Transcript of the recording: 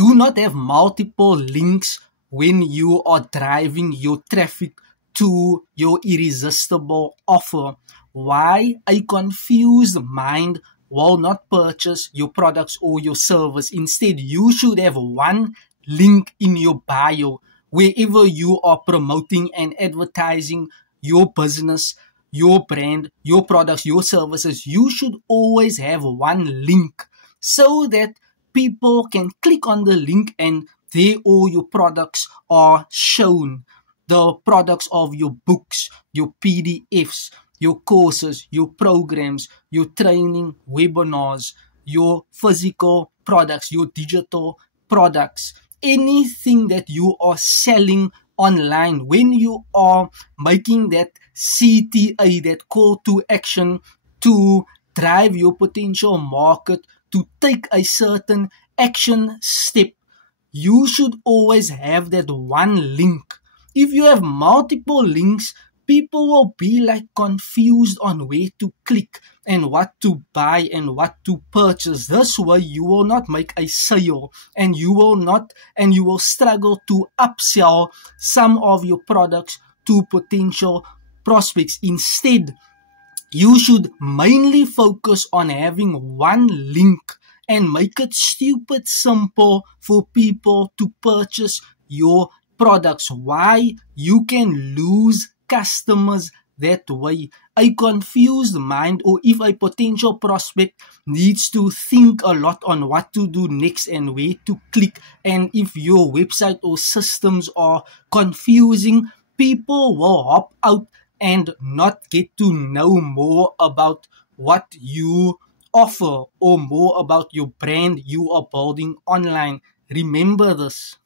Do not have multiple links when you are driving your traffic to your irresistible offer. Why? A confused mind will not purchase your products or your service. Instead, you should have one link in your bio wherever you are promoting and advertising your business, your brand, your products, your services. You should always have one link so that people can click on the link and there all your products are shown. The products of your books, your PDFs, your courses, your programs, your training, webinars, your physical products, your digital products, anything that you are selling online. When you are making that CTA, that call to action to drive your potential market to take a certain action step, you should always have that one link. If you have multiple links, people will be like confused on where to click and what to buy and what to purchase. This way you will not make a sale and you will struggle to upsell some of your products to potential prospects. Instead, you should mainly focus on having one link and make it stupid simple for people to purchase your products. Why? You can lose customers that way. A confused mind, or if a potential prospect needs to think a lot on what to do next and where to click, and if your website or systems are confusing, people will hop out and not get to know more about what you offer or more about your brand you are building online. Remember this.